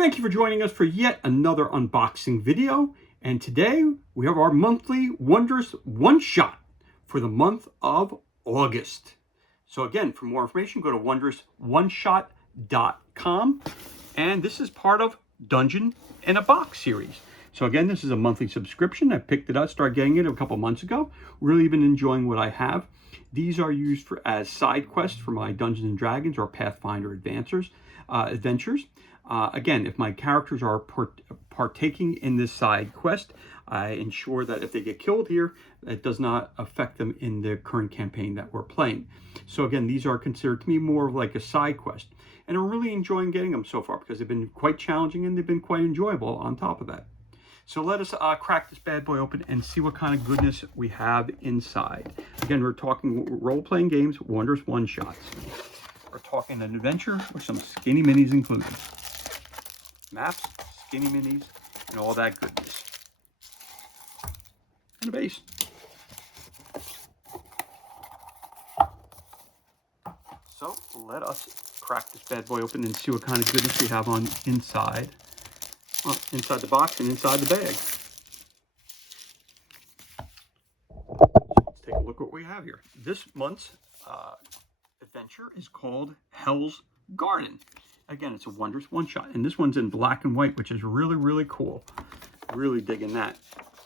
Thank you for joining us for yet another unboxing video. And today we have our monthly Wondrous one-shot for the month of August. So again, for more information, go to wondrousoneshot.com. And this is part of Dungeon in a Box series. So again, this is a monthly subscription. I picked it up, started getting it a couple months ago. Really been enjoying what I have. These are used as side quests for my Dungeons and Dragons or Pathfinder adventures. Again, if my characters are partaking in this side quest, I ensure that if they get killed here, it does not affect them in the current campaign that we're playing. So again, these are considered to me more of like a side quest. And I'm really enjoying getting them so far because they've been quite challenging and they've been quite enjoyable on top of that. So let us crack this bad boy open and see what kind of goodness we have inside. Again, we're talking role-playing games, Wondrous one-shots. We're talking an adventure with some skinny minis included. Maps, skinny minis, and all that goodness. And a base. So let us crack this bad boy open and see what kind of goodness we have on inside. Well, inside the box and inside the bag. Let's take a look at what we have here. This month's adventure is called Hell's Garden. Again, it's a Wondrous one-shot, and this one's in black and white, which is really, really cool. Really digging that.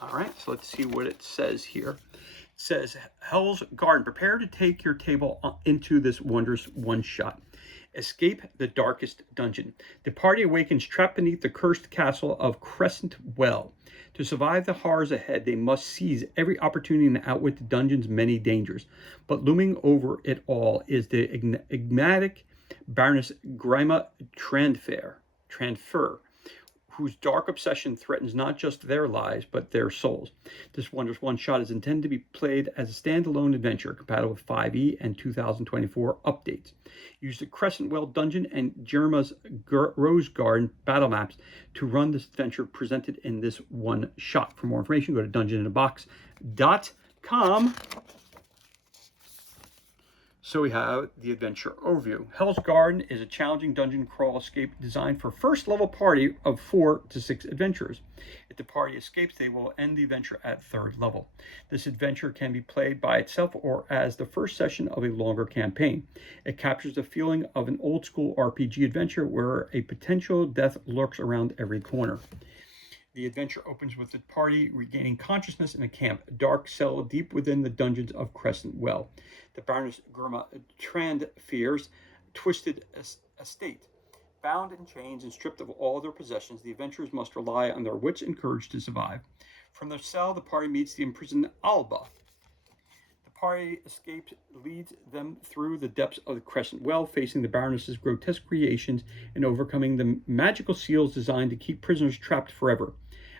All right, so let's see what it says here. It says, Hell's Garden. Prepare to take your table into this Wondrous one-shot. Escape the darkest dungeon. The party awakens trapped beneath the cursed castle of Crescent Well. To survive the horrors ahead, they must seize every opportunity to outwit the dungeon's many dangers. But looming over it all is the enigmatic Baroness Grima Tranfer, whose dark obsession threatens not just their lives, but their souls. This Wondrous one-shot is intended to be played as a standalone adventure, compatible with 5e and 2024 updates. Use the Crescent Well Dungeon and Jerma's Rose Garden battle maps to run this adventure presented in this one-shot. For more information, go to dungeonintheBox.com. So we have the adventure overview. Hell's Garden is a challenging dungeon crawl escape designed for first level party of 4 to 6 adventurers. If the party escapes, they will end the adventure at 3rd level. This adventure can be played by itself or as the first session of a longer campaign. It captures the feeling of an old school RPG adventure where a potential death lurks around every corner. The adventure opens with the party regaining consciousness in a camp, a dark cell deep within the dungeons of Crescent Well. The Baroness Grima Tranfer's twisted estate. Bound in chains and stripped of all their possessions, the adventurers must rely on their wits and courage to survive. From their cell, the party meets the imprisoned Alba. The party escape leads them through the depths of the Crescent Well, facing the Baroness's grotesque creations and overcoming the magical seals designed to keep prisoners trapped forever.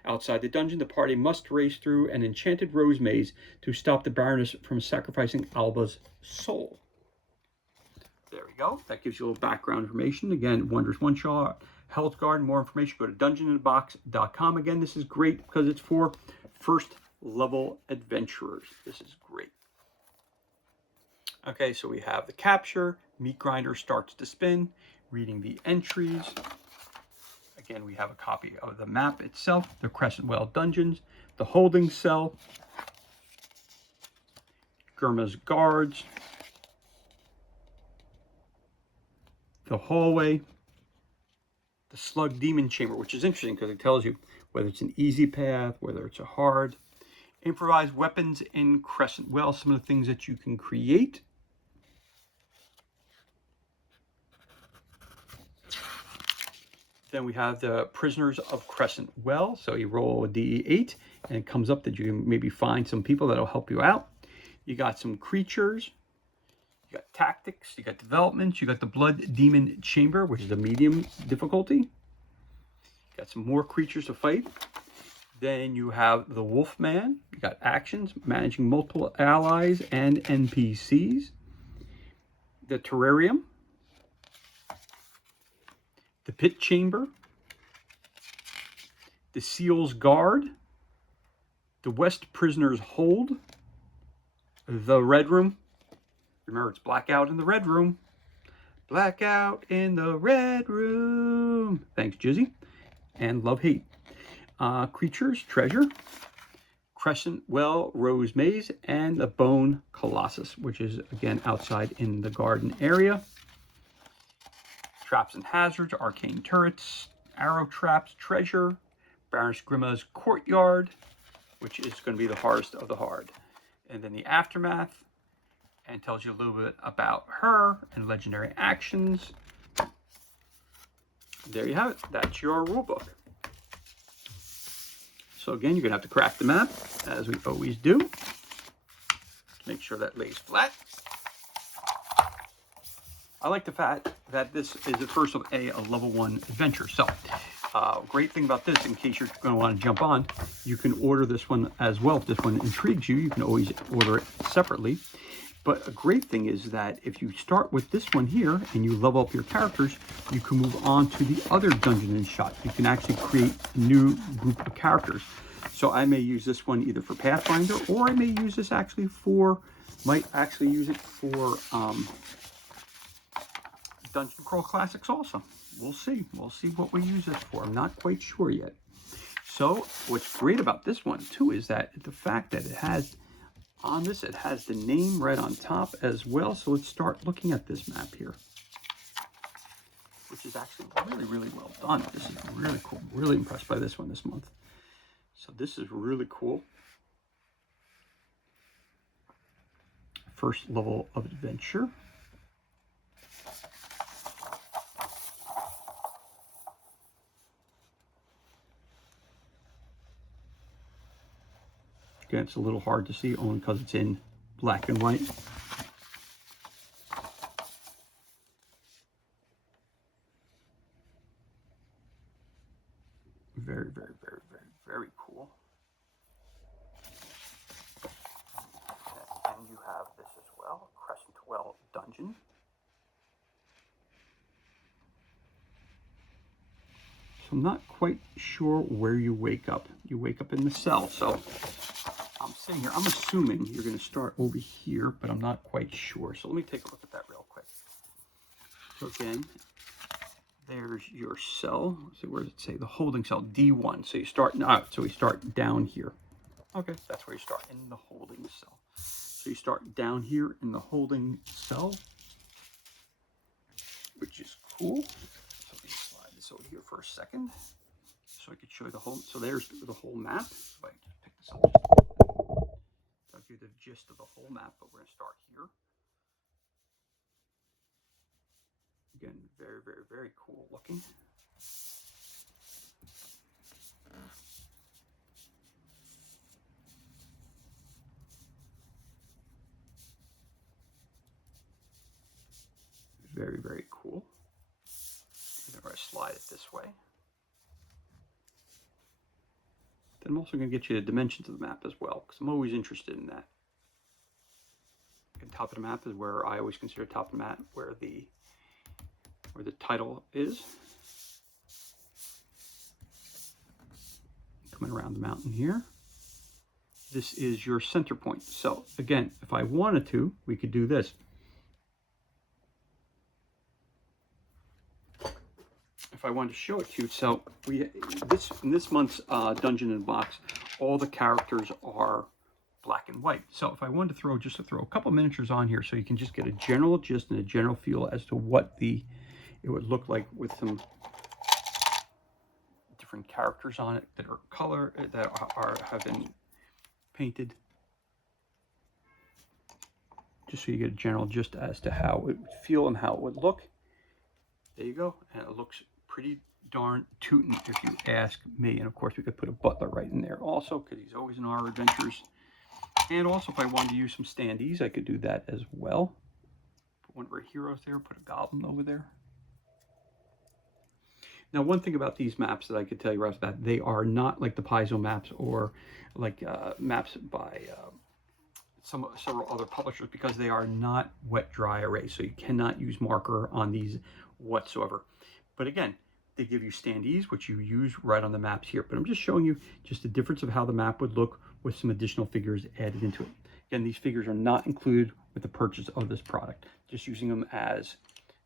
Outside the dungeon, the party must race through an enchanted rose maze to stop the Baroness from sacrificing Alba's soul. There we go. That gives you a little background information. Again, Wondrous one-shot, Hell's Garden. More information, go to dungeoninthebox.com. Again, this is great because it's for first-level adventurers. This is great. Okay, so we have the capture. Meat grinder starts to spin. Reading the entries. Again, we have a copy of the map itself, the Crescent Well Dungeons, the holding cell, Grma's guards, the hallway, the slug demon chamber, which is interesting because it tells you whether it's an easy path, whether it's a hard. Improvised weapons in Crescent Well, some of the things that you can create. Then we have the Prisoners of Crescent Well. So you roll a D8 and it comes up that you can maybe find some people that'll help you out. You got some creatures. You got tactics. You got developments. You got the Blood Demon Chamber, which is a medium difficulty. You got some more creatures to fight. Then you have the Wolfman. You got actions, managing multiple allies and NPCs. The Terrarium. The Pit Chamber, the Seal's Guard, the West Prisoner's Hold, the Red Room. Remember, it's blackout in the Red Room. Blackout in the Red Room. Thanks, Jizzy. and love-hate. Creatures, treasure, crescent well, rose maze, and the bone colossus, which is again outside in the garden area. Traps and hazards, arcane turrets, arrow traps, treasure, Baroness Grimma's courtyard, which is going to be the hardest of the hard. And then the aftermath, and tells you a little bit about her and legendary actions. There you have it. That's your rule book. So again, you're going to have to crack the map, as we always do. Make sure that lays flat. I like the fact that this is the first of a level 1 adventure. So, great thing about this, in case you're going to want to jump on, you can order this one as well. If this one intrigues you, you can always order it separately. But a great thing is that if you start with this one here and you level up your characters, you can move on to the other dungeon and shot. You can actually create a new group of characters. So I may use this one either for Pathfinder, or I may use this actually for, might actually use it for Dungeon Crawl Classics also. We'll see. We'll see what we use this for. I'm not quite sure yet. So what's great about this one too is that the fact that it has, on this, it has the name right on top as well. So let's start looking at this map here, which is actually really, really well done. This is really cool. Really impressed by this one this month. So this is really cool. First level of adventure. Again, it's a little hard to see only because it's in black and white. Very, very, very, very, very cool. And you have this as well, Crescent Well Dungeon. So I'm not quite sure where you wake up. You wake up in the cell. So I'm sitting here, I'm assuming you're going to start over here, but I'm not quite sure. So let me take a look at that real quick. So again, there's your cell. So where does it say? The holding cell, D1. So you start, so we start down here. Okay, that's where you start, in the holding cell. So you start down here in the holding cell, which is cool. So let me slide this over here for a second, so I could show you the whole, so there's the whole map. If I just pick this up just a little bit, so I'll give you the gist of the whole map, but we're going to start here. Again, very, very, very cool looking. Very, very cool. And then we're going to slide it this way. Then I'm also going to get you the dimensions of the map as well, because I'm always interested in that. And top of the map is where I always consider top of the map where the title is. Coming around the mountain here. This is your center point. So again, if I wanted to, we could do this. If I wanted to show it to you, so in this month's Dungeon in a Box, all the characters are black and white. So if I wanted to throw a couple of miniatures on here, so you can just get a general gist and a general feel as to what it would look like with some different characters on it that are have been painted, just so you get a general gist as to how it would feel and how it would look. There you go, and it looks pretty darn tootin', if you ask me. And of course, we could put a butler right in there also, because he's always in our adventures. And also, if I wanted to use some standees, I could do that as well. Put one of our heroes there, put a goblin over there. Now, one thing about these maps that I could tell you right off the bat, they are not like the Paizo maps or like maps by several other publishers, because they are not wet dry erase. So you cannot use marker on these whatsoever. But again, they give you standees, which you use right on the maps here. But I'm just showing you just the difference of how the map would look with some additional figures added into it. Again, these figures are not included with the purchase of this product. Just using them as,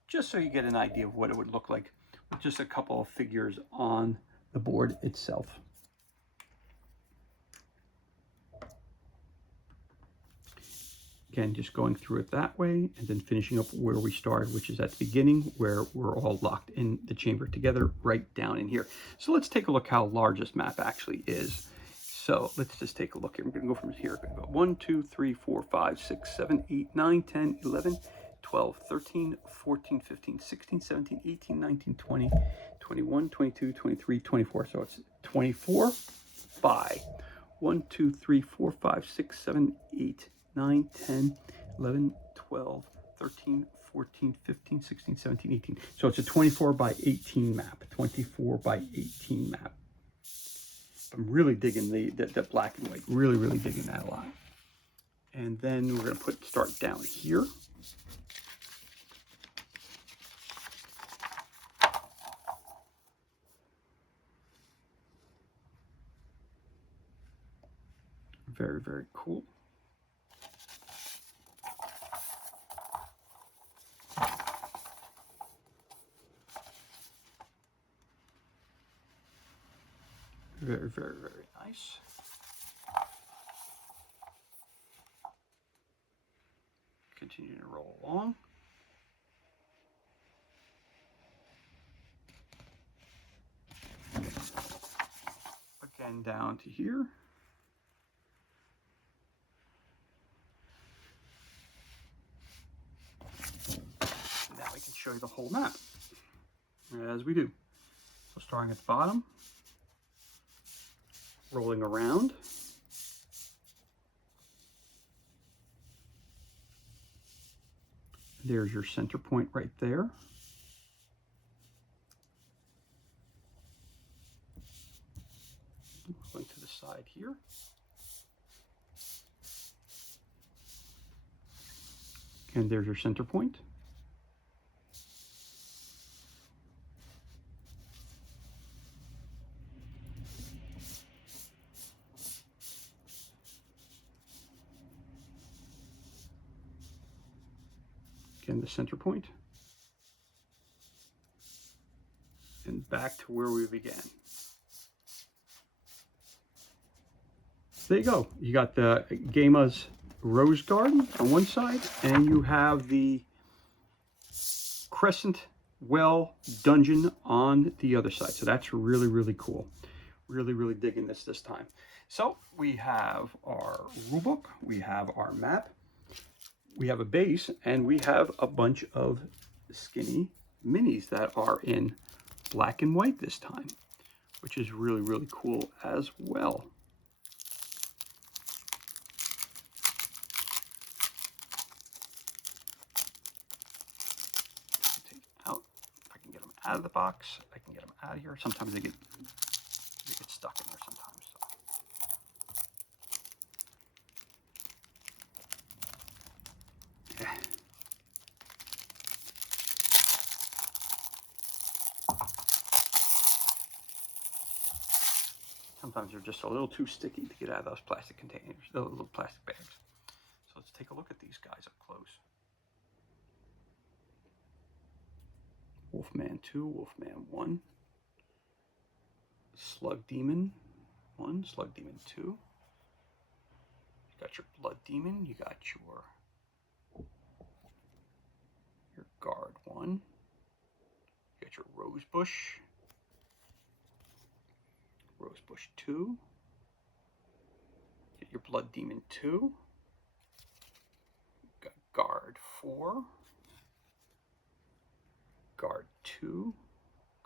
just so you get an idea of what it would look like with just a couple of figures on the board itself. Again, just going through it that way and then finishing up where we started, which is at the beginning where we're all locked in the chamber together right down in here. So let's take a look how large this map actually is. So let's just take a look here. We're going to go from here. We're going to go 1, 2, 3, 4, 5, 6, 7, 8, 9, 10, 11, 12, 13, 14, 15, 16, 17, 18, 19, 20, 21, 22, 23, 24. So it's 24 by 1, 2, 3, 4, 5, 6, 7, 8, 9, 10, 11, 12, 13, 14, 15, 16, 17, 18. So it's a 24 by 18 map, 24 by 18 map. I'm really digging the black and white, really digging that a lot. And then we're going to start down here. Very cool. Very nice. Continue to roll along. Again, down to here. Now we can show you the whole map, as we do. So starting at the bottom, rolling around. There's your center point right there. Going to the side here. And there's your center point. Again, the center point. And back to where we began. There you go. You got the Gama's Rose Garden on one side, and you have the Crescent Well Dungeon on the other side. So that's really cool. Really digging this time. So we have our rulebook, we have our map, we have a base, and we have a bunch of skinny minis that are in black and white this time, which is really cool as well. Take out, if I can get them out of the box, I can get them out of here. Sometimes they get stuck in there sometimes. So. Yeah. Sometimes they're just a little too sticky to get out of those plastic containers, those little plastic bags. So let's take a look at these guys up close. Wolfman 2, Wolfman 1, Slug Demon 1, Slug Demon 2. You got your Blood Demon, you got your Guard 1, you got your Rosebush, Rosebush 2, get your Blood Demon 2, got Guard 4, Guard 2,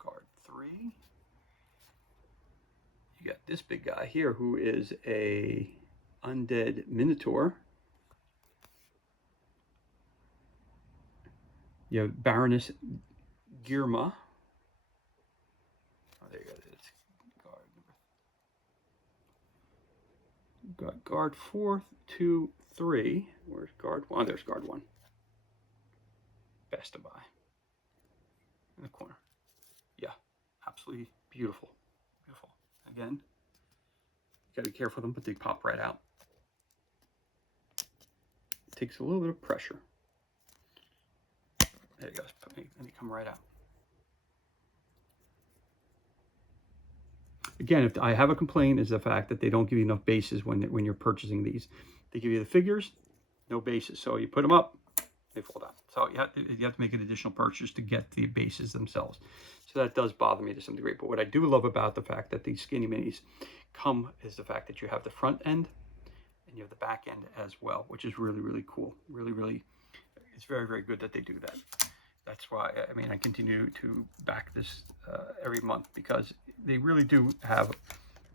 Guard 3. You got this big guy here who is a undead Minotaur. You have Baroness Girma. Oh, there you go. It's guard number. Got guard 4, 2, 3. Where's guard 1? Oh, there's guard 1. Best to buy. In the corner. Yeah, absolutely beautiful. Beautiful. Again, you gotta be careful with them, but they pop right out. It takes a little bit of pressure. There you go, and they come right out. again, if I have a complaint, is the fact that they don't give you enough bases when you're purchasing these. They give you the figures, no bases. So you put them up, they fall down. So you have to make an additional purchase to get the bases themselves. So that does bother me to some degree. But what I do love about the fact that these skinny minis come is the fact that you have the front end and you have the back end as well, which is really, really cool. Really, really, it's very, very good that they do that. That's why, I mean, I continue to back this every month, because they really do have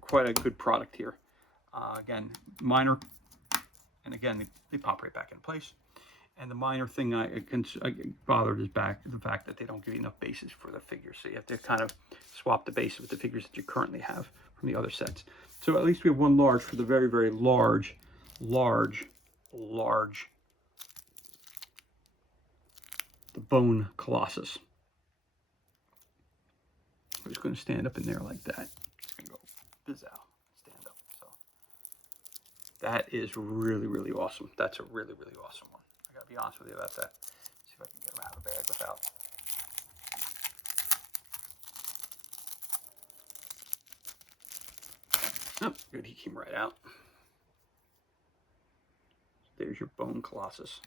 quite a good product here. Again, minor, and again, they pop right back in place. And the minor thing I bothered is the fact that they don't give you enough bases for the figures. So you have to kind of swap the base with the figures that you currently have from the other sets. So at least we have one large for the very, very large, the Bone Colossus. I'm just going to stand up in there like that. Just going to go bizzow, stand up. So that is really, really awesome. That's a really, really awesome one. I got to be honest with you about that. See if I can get them out of the bag without. Oh, good. He came right out. There's your Bone Colossus.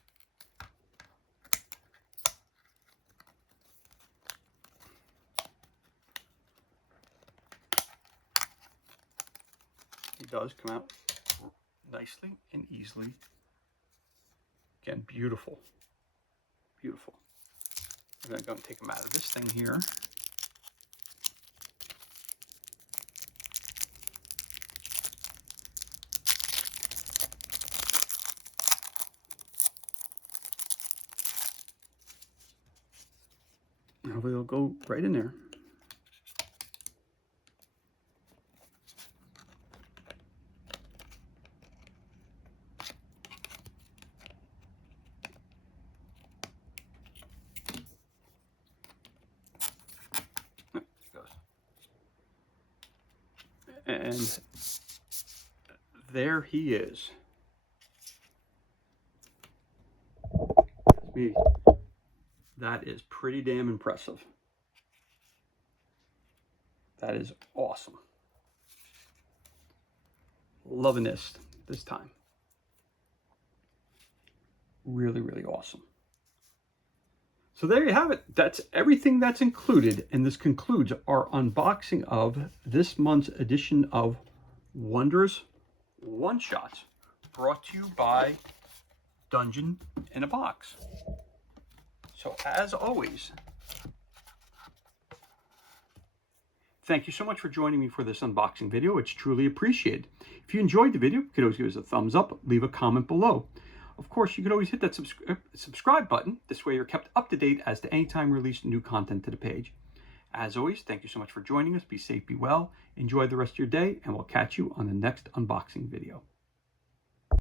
He does come out nicely and easily. Again, beautiful, beautiful. I'm going to go and take him out of this thing here. Hopefully it'll go right in there. And there he is. That is pretty damn impressive. That is awesome. Loving this time. Really, really awesome. So there you have it. That's everything that's included, and this concludes our unboxing of this month's edition of Wondrous One-Shots, brought to you by Dungeon in a Box. So as always, thank you so much for joining me for this unboxing video. It's truly appreciated. If you enjoyed the video, you could always give us a thumbs up, leave a comment below. Of course, you could always hit that subscribe button. This way you're kept up to date as to any time we release new content to the page. As always, thank you so much for joining us. Be safe, be well, enjoy the rest of your day, and we'll catch you on the next unboxing video.